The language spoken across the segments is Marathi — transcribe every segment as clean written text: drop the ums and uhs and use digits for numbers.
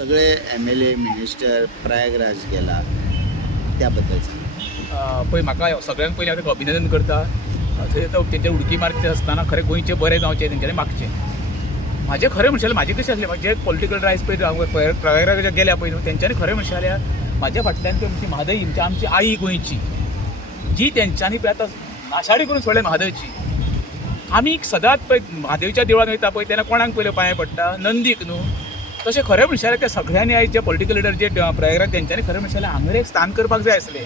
सगळे MLA मिनिस्टर प्रयागराज गेला त्याबद्दल सांग. पळय म्हाका सगळ्यांक पयलीं हांव अभिनंदन करता. थंय तेंचे उडकी मारता आसतना खरें गोंयचें बरें जावचें तेंच्यांनी मागचें. म्हाजें खरें म्हणशें जाल्यार म्हाजें कशें आसलें जे पॉलिटिकल रायज पळय प्रयागराज गेल्या पळय न्हू तेंच्यांनी खरें म्हणशें जाल्यार म्हाज्या फाटल्यान ती आमची म्हादय म्हणजे आमची आई गोंयची जी तेंच्यांनी पळय आतां नाशाडी करून सोडल्या म्हादयची. आमी सदांच पळय म्हादेवच्या देवळान वयता पळय तेन्ना कोणाक पयलें पांयां पडटा? नंदीक न्हू. तशें खरें म्हणशें जाल्यार त्या सगळ्यांनी आयज जे पॉलिटिकल लिडर जे प्रयागराज तेंच्यांनी खरें म्हणशें जाल्यार हांगर एक स्थान करपाक जाय आसलें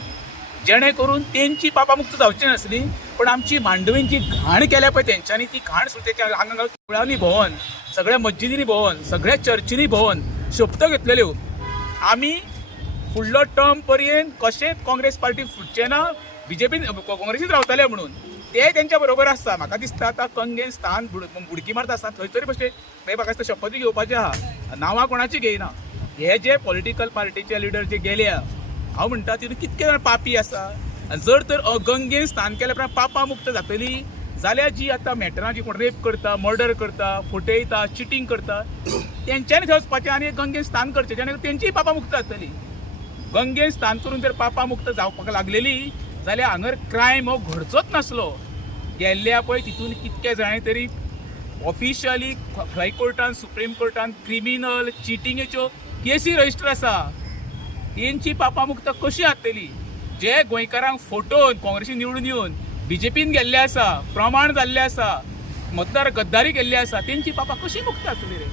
जेणे करून तेंची पापामुक्त जावची नासली. पण आमची मांडवींची घाण केल्या पळय तेंच्यांनी ती घाण सुद्दां हांगा देवळांनी भोंवन सगळ्या मस्जिदींनी भोंवन सगळ्या चर्चींनी भोंवन शपथ घेतलेल्यो आमी फुडलो टर्म पर्यंत कशेंच काँग्रेस पार्टी फुटचे ना BJP काँग्रेसीत रावतले म्हणून ते तेंच्या बरोबर आसता. म्हाका दिसता आतां कंगेन स्थान बुडकी मारता आसता थंयसर भशेन म्हाका दिसता शपथी घेवपाचें आहा. नांवां कोणाची घेयना. हे जे पॉलिटिकल पार्टीचे लिडर जे गेल्या हांव म्हणटा तितून कितके जाण पापी आसा. जर तर गंगेन स्थान केल्या उपरांत पापा मुक्त जातली जाल्यार जी आतां मॅटरां जी कोण रेप करता मर्डर करता फटयता चिटींग करता तेंच्यांनी थंय वचपाचें आनी गंगेन स्थान करचें जेणे करून तेंचीय पापा मुक्त जातली. गंगेन स्थान करून जर पापा मुक्त जावपाक लागलेली जाल्यार हांगर क्रायम हो घडचोच नासलो. गेल्ल्या पळय तितून कितके जाणे तरी ऑफिशियली हायकोर्टान सुप्रीम कोर्टान क्रिमिनल चिटींगेच्यो केसी रजिस्टर आसा. तेंची पापा मुक्त कशी जातली? जे गोंयकारांक फटोवन काँग्रेसीन निवडून येवन BJPन गेल्ले आसा प्रमाण जाल्ले आसा मतदार गद्दारी केल्ली आसा तेंची पापा कशी मुक्त जातली रे?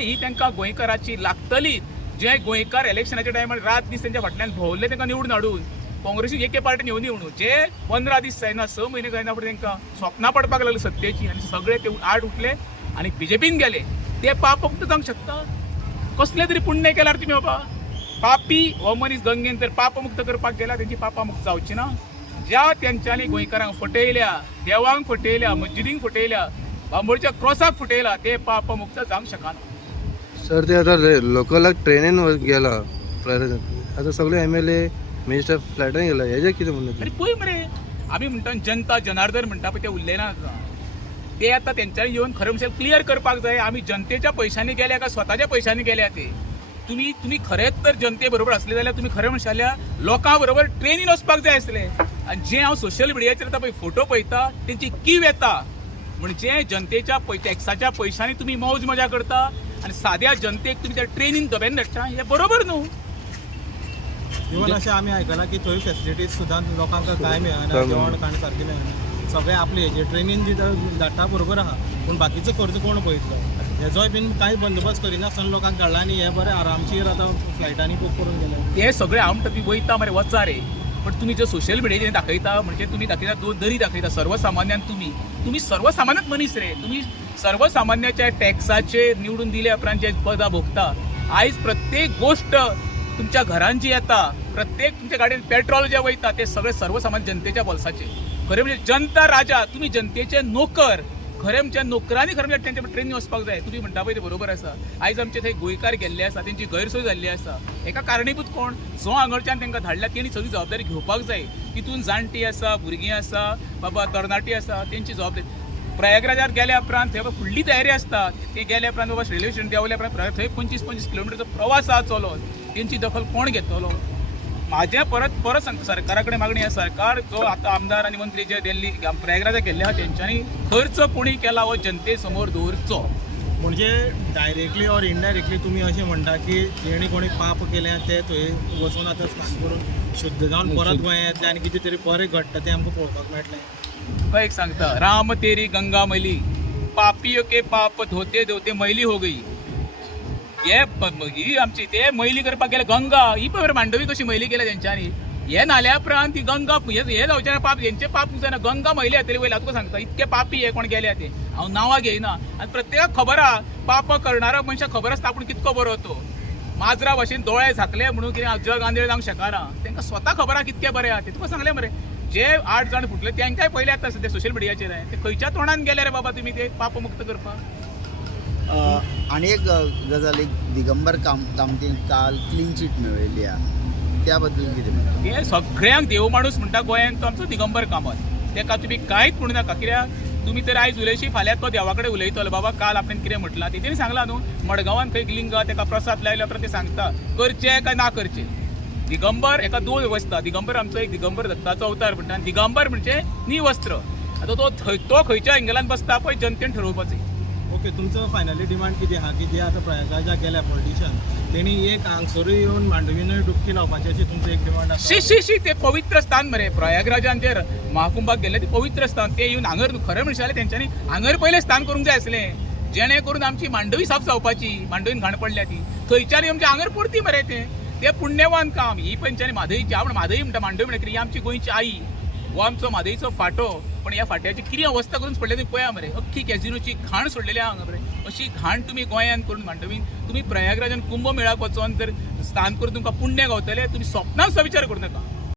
ही तांकां गोंयकाराची लागतली. जे गोंयकार इलेक्शनाच्या टायमार रात दीस तेंच्या फाटल्यान भोंवले तांकां निवडून हाडून काँग्रेसीक एके पार्टीन येवन येवं जे 15 दीस जायना 6 म्हयने जायना फुडें तांकां स्वप्नां पडपाक लागली सत्तेची आनी सगळे ते आड उठले आनी BJPन गेले. ते पाप मुक्त जावंक शकता? कसले तरी पुण्य केल्यार तुमी बाबा पापी हो मनीस गंगेन तर पाप मुक्त करपाक गेला तेंची पापा मुक्त जावची ना. ज्या तेंच्यांनी गोंयकारांक फटयल्या देवांक फटयल्या मस्जिदींक फटयल्या बांबोळच्या क्रॉसाक फटयला ते पाप मुक्त जावंक शकना. सर ते आता लोकलाक ट्रेनीन गेला आता सगळे MLA मिनिस्टर फ्लायटान गेला हेजे कितें म्हणून आनी पळय मरे आमी म्हणटा जनता जनार्दन म्हणटा पळय ते उरलें ना ते आतां तेंच्यांनी येवन खरें म्हणजे क्लियर करपाक जाय आमी जनतेच्या पयशांनी गेल्या काय स्वताच्या पयशांनी गेल्या ते. तुम्ही खरेंच तर जनते बरोबर असले जाल्यार तुम्ही खरें म्हणशात जाल्यार लोकां बरोबर ट्रेनीन वचपाक जाय आसलें. आनी जे हांव सोशल मिडियाचेर आतां पळय फोटो पळयता तेंची कीव येता म्हणजे जनतेच्या टॅक्साच्या पयशांनी तुमी मौज मजा करता आनी साद्या जनतेक तुमी त्या ट्रेनीन दबेन धाडटा हे बरोबर न्हू. इवन अशें आमी आयकलां की थंय फेसिलिटीज सुद्दां लोकांक कांय मेळना जेवण खाण सारकें मेळना सगळे आपले हेजे ट्रेनीन जी धाडटा बरोबर आहा पूण बाकीचो खर्च कोण पळयतलो हेजोय बीन कांय बंदोबस्त करिनासतना लोकांक धाडला आनी हे बरें आरामशीर आतां फ्लायटांनी बूक करून गेले. हे सगळे हांव म्हणटा तुमी वयता मरे वचा रे पण तुमी जे सोशल मिडियाचेर दाखयता म्हणजे तुमी दाखयता दोन दरी दाखयता सर्वसामान्यान तुमी सर्वसामान्यच मनीस रे. तुमी सर्वसामान्याच्या टॅक्साचेर निवडून दिल्या उपरांत जे पदां भोगता आयज प्रत्येक गोष्ट तुमच्या घरांत जी येता प्रत्येक तुमच्या गाडयेन पेट्रोल जे वयता ते सगळे सर्वसामान्य जनतेच्या बोल्साचे. खरें म्हणजे जनता राजा तुमी जनतेचे नोकर खरें म्हणजे नोकरांनी खरें म्हणजे तेंच्या ट्रेनीन वचपाक जाय. तुमी म्हणटा पळय ते बरोबर आसा. आयज आमचे थंय गोंयकार गेल्ले आसा तेंची गैरसोय जाल्ली आसा. हेका कारणीभूत कोण? जो हांगच्यान तांकां धाडल्या तेणी सगळी जबाबदारी घेवपाक जाय. तितून जाणटी आसा भुरगीं आसा बाबा तरणाटी आसा तेंची जबाबदारी. प्रयागराजार गेल्या उपरांत थंय फुडली तयारी आसता ते गेल्या उपरांत बाबा रेल्वे स्टेशन देंवल्या उपरांत थंय 25-25 किलोमिटरचो प्रवास आहा चलो तेंची दखल कोण घेतलो? म्हाजें परत सांगता सरकारा कडेन मागणी आसा सरकार जो आतां आमदार आनी मंत्री जे दिल्ली प्रयागराजार गेल्ले आहा तेंच्यांनी खर्च कोणी केला हो जनते समोर दवरचो. म्हणजे डायरेक्टली ऑर इनडायरेक्टली तुमी अशें म्हणटा की जेणी कोणी पाप केल्या ते थंय वचून आतां स्नान करून शुद्ध जावन परत गोंयांत येतले आनी कितें तरी बरें घडटा तें आमकां पळोवपाक मेळटलें. तो एक सांगता राम तेरी गंगा मैली पापियों के पाप धोते धोते मैली हो गई. ही आमची ते मैली करपाक गेले गंगा ही पळय मांडवी कशी मैली केल्या तेंच्यांनी. हे नाल्या उपरांत ती गंगा हे जावचे पाप हेंचे पाप जायना गंगा मैली येतली वयल्या तुका सांगता इतके पापी हे कोण गेल्या ते हांव नांवां घेयना. आनी प्रत्येकाक खबर आहा पाप करणारो मनशाक खबर आसता आपूण कितको बरो तो. माजरा भशेन दोळे झाकले म्हणून कितें जग आंधळे जावंक शकना. तांकां स्वता खबर आहा कितके बरें आहा ते तुका सांगलें मरे. जे 8 जाण फुटले तेंकांय पयले येता सद्या सोशल मिडियाचेर ते खंयच्या तोंडान गेले रे बाबा तुमी ते पाप मुक्त करपाक. आणि एक गजाल एक दिगंबर कामतीन काल क्लीन चीट मेळयली त्याबद्दल कितें म्हणटा? हे सगळ्यांक देव माणूस म्हणटा गोंयांत तो आमचो दिगंबर कामत तेका तुमी कांयच म्हणू नाका कित्याक तुम्ही तर आयज उलयशी फाल्यां तो देवा कडेन उलयतलो बाबा काल आपणें कितें म्हटलां तेणी सांगलां न्हू मडगांवान खंय लिंग तेका प्रसाद लायल्या उपरांत ते सांगता करचें काय ना करचें. दिगंबर एका दोन वस्ता दिगंबर आमचो एक दिगंबर दत्ताचो अवतार म्हणटा आनी दिगंबर म्हणजे निवस्त्र. आतां तो खंयच्या एंगलान बसता पळय जनतेन ठरोवपाचें. ओके तुमचं फायनली डिमांड कितें आहा की जे आतां प्रयागराजाक गेल्या पॉलिटिशियन तेणी एक हांगसरूय येवन मांडवीनूय डुबकी लावपाची अशी तुमचं एक डिमांड आसा? शी ते पवित्र स्थान मरे प्रयागराजान जे महाकुंभाक गेले ते पवित्र स्थान ते येवन हांगर खरें म्हणशाले तेंच्यांनी हांगर पयलें स्थान करूंक जाय आसलें जेणे करून आमची मांडवी साफ जावपाची मांडवीन घाण पडल्या ती थंयच्यान आमच्या हांगर पुरती मरे ते पुण्यवान काम ही पंचांनी म्हादईची हांव मादई म्हणटा मांडवी म्हणटा ही आमची गोंयची आई हो आमचो म्हादईचो फाटो पण ह्या फाट्याची कितें अवस्था करून पडल्या तुम्ही पळया मरे अख्खी कॅझिनोची घाण सोडलेली आहा हांगा मरे अशी घाण तुम्ही गोंयांत करून मांडवीन तुम्ही प्रयागराजान कुंभ मेळाक वचोन जर स्थान करून तुमकां पुण्य गावतले तुम्ही स्वप्नान सुद्दां विचार करूं नाका.